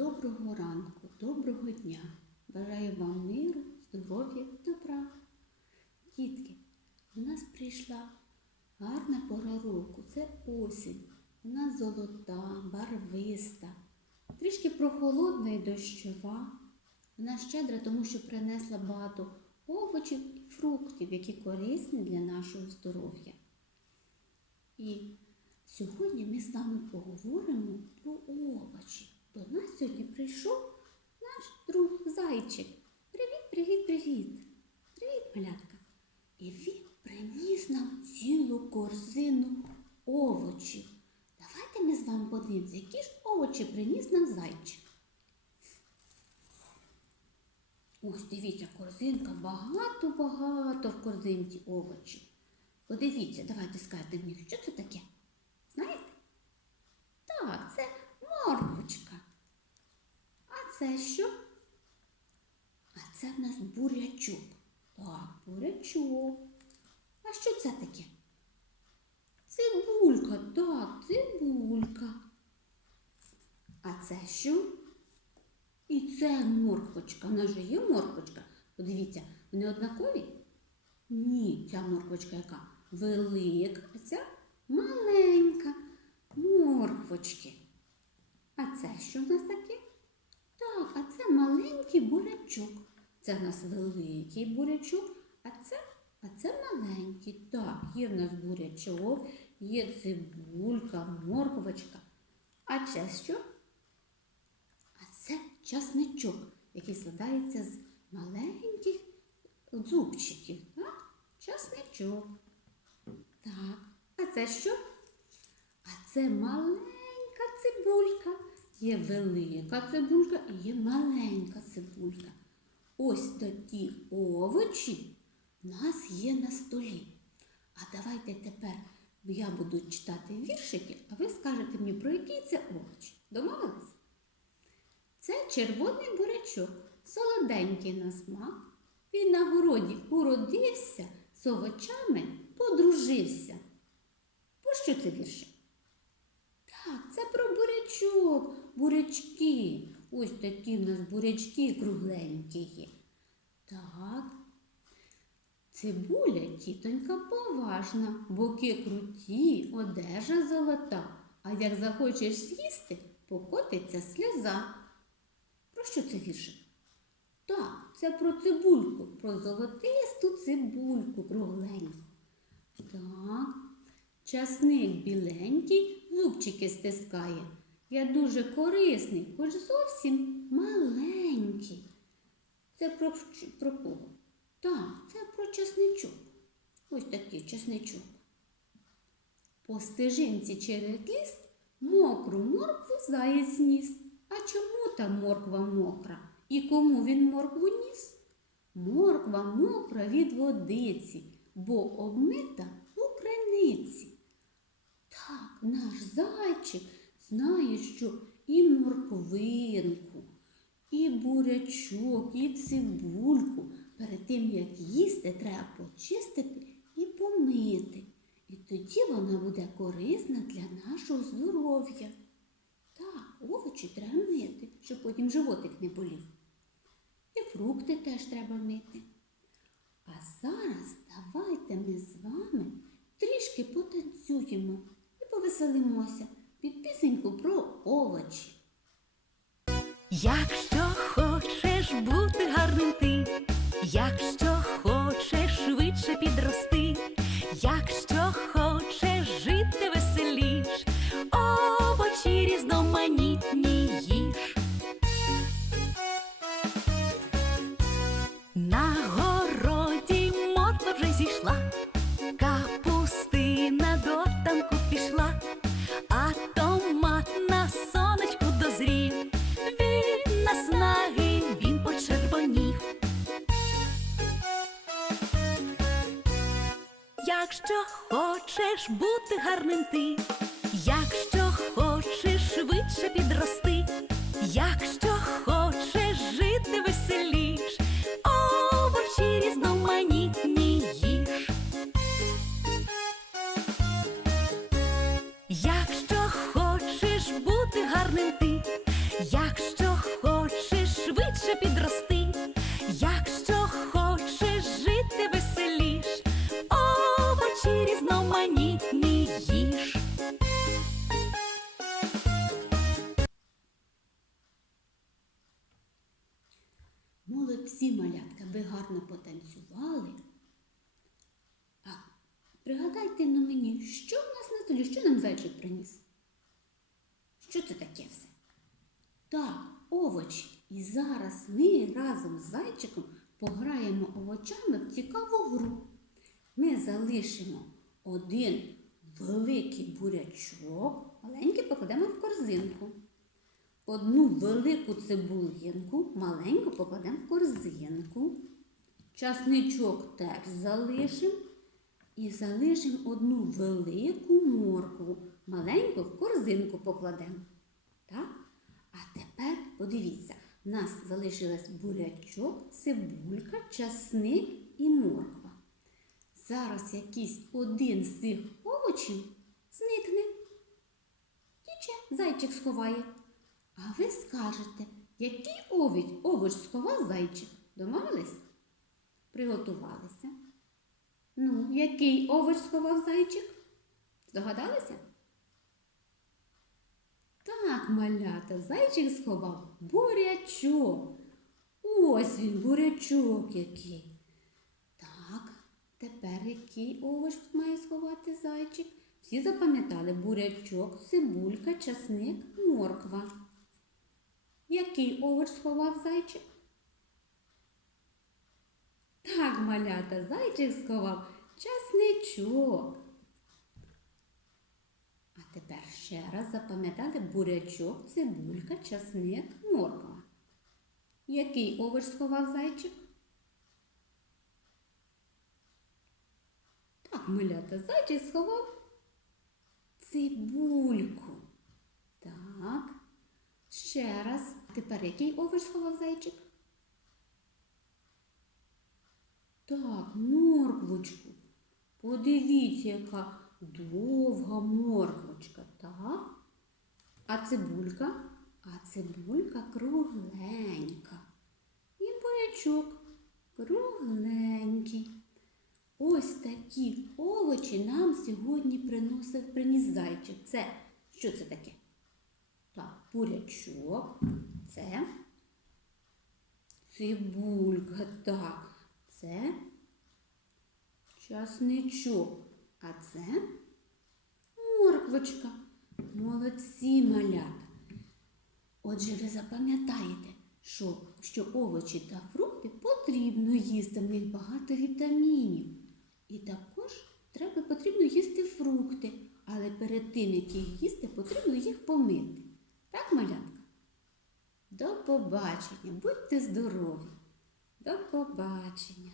Доброго ранку, доброго дня. Бажаю вам миру, здоров'я, добра. Дітки, у нас прийшла гарна пора року. Це осінь. Вона золота, барвиста, трішки прохолодна і дощова. Вона щедра, тому що принесла багато овочів і фруктів, які корисні для нашого здоров'я. І сьогодні ми з вами поговоримо про овочі. До нас сьогодні прийшов наш друг зайчик. Привіт, привіт, привіт. Привіт, малятка. І він приніс нам цілу корзину овочів. Давайте ми з вами подивимося, які ж овочі приніс нам зайчик. Ось дивіться, корзинка, багато-багато в корзинці овочів. Подивіться, давайте скажете мені, що це таке? Знаєте? Так, це морквочка. А це що? А це в нас бурячок. Так, бурячок. А що це таке? Цибулька, так, цибулька. А це що? І це морквочка. В нас же є морквочка. Подивіться, вони однакові? Ні, ця морквочка яка велика, а ця маленька. Морквочки. А це що в нас таке? Маленький бурячок. Це в нас великий бурячок, а це, а це маленький. Так, є в нас бурячок, є цибулька, морквочка. А це що? А це часничок, який складається з маленьких зубчиків. Так? Часничок. Так. А це що? А це маленька цибулька. Є велика цибулька і є маленька цибулька. Ось такі овочі в нас є на столі. А давайте тепер я буду читати віршики, а ви скажете мені, про який це овоч. Домовились? Це червоний бурячок, солоденький на смак. Він на городі уродився, з овочами подружився. Про що це віршик? Так, це про бурячок, бурячки. Ось такі в нас бурячки кругленькі є. Так. Цибуля тітонька поважна, боки круті, одежа золота. А як захочеш з'їсти, покотиться сльоза. Про що це віршик? Так, це про цибульку, про золотисту цибульку кругленьку. Так. Часник біленький зубчики стискає. Я дуже корисний, хоч зовсім маленький. Це про, про кого? Так, це про часничок. Ось такий часничок. По стежинці через ліс мокру моркву заєць ніс. А чому та морква мокра? І кому він моркву ніс? Морква мокра від водиці, бо обмита у криниці. Так, наш зайчик знає, що і морквинку, і бурячок, і цибульку перед тим, як їсти, треба почистити і помити. І тоді вона буде корисна для нашого здоров'я. Так, овочі треба мити, щоб потім животик не болів. І фрукти теж треба мити. А зараз давайте ми з вами трішки потанцюємо і повеселимося про хочеш бути гарним ти, якщо хочеш швидше підрости, якщо хочеш жити веселіш, овочі різноманітні їж. Якщо хочеш бути гарним ти, якщо хочеш швидше підрости. Молодці, малятка, ви гарно потанцювали. А пригадайте на мені, що в нас на столі, що нам зайчик приніс? Що це таке все? Так, овочі. І зараз ми разом з зайчиком пограємо овочами в цікаву гру. Ми залишимо один великий бурячок, маленький покладемо в корзинку. Одну велику цибулинку, маленьку покладемо в корзинку. Часничок теж залишимо. І залишимо одну велику моркву, маленьку в корзинку покладемо. А тепер подивіться, в нас залишилась бурячок, цибулька, часник і морква. Зараз якийсь один з цих овочів зникне. Тіче, зайчик сховає. А ви скажете, який овіч, овоч сховав зайчик? Домовились? Приготувалися. Ну, який овоч сховав зайчик? Здогадалися? Так, малята, зайчик сховав бурячок. Ось він, бурячок який. Так, тепер який овоч має сховати зайчик? Всі запам'ятали бурячок, цибулька, часник, морква. Який овоч сховав зайчик? Так, малята, зайчик сховав часничок. А тепер ще раз запам'ятали бурячок, цибулька, часник, морква. Який овоч сховав зайчик? Так, малята, зайчик сховав цибульку. Так. Ще раз. Тепер який овоч сховав зайчик? Так, морквочку. Подивіться, яка довга морквочка, так? А цибулька? А цибулька кругленька. І бурячок кругленький. Ось такі овочі нам сьогодні приносив приніс зайчик. Це що це таке? Бурячок, це цибулька, так, це часничок, а це морквочка. Молодці малята. Отже, ви запам'ятаєте, що, що овочі та фрукти потрібно їсти, в них багато вітамінів. І також треба потрібно їсти фрукти, але перед тим, як їх їсти, потрібно їх помити. Так, малятка? До побачення, будьте здорові. До побачення.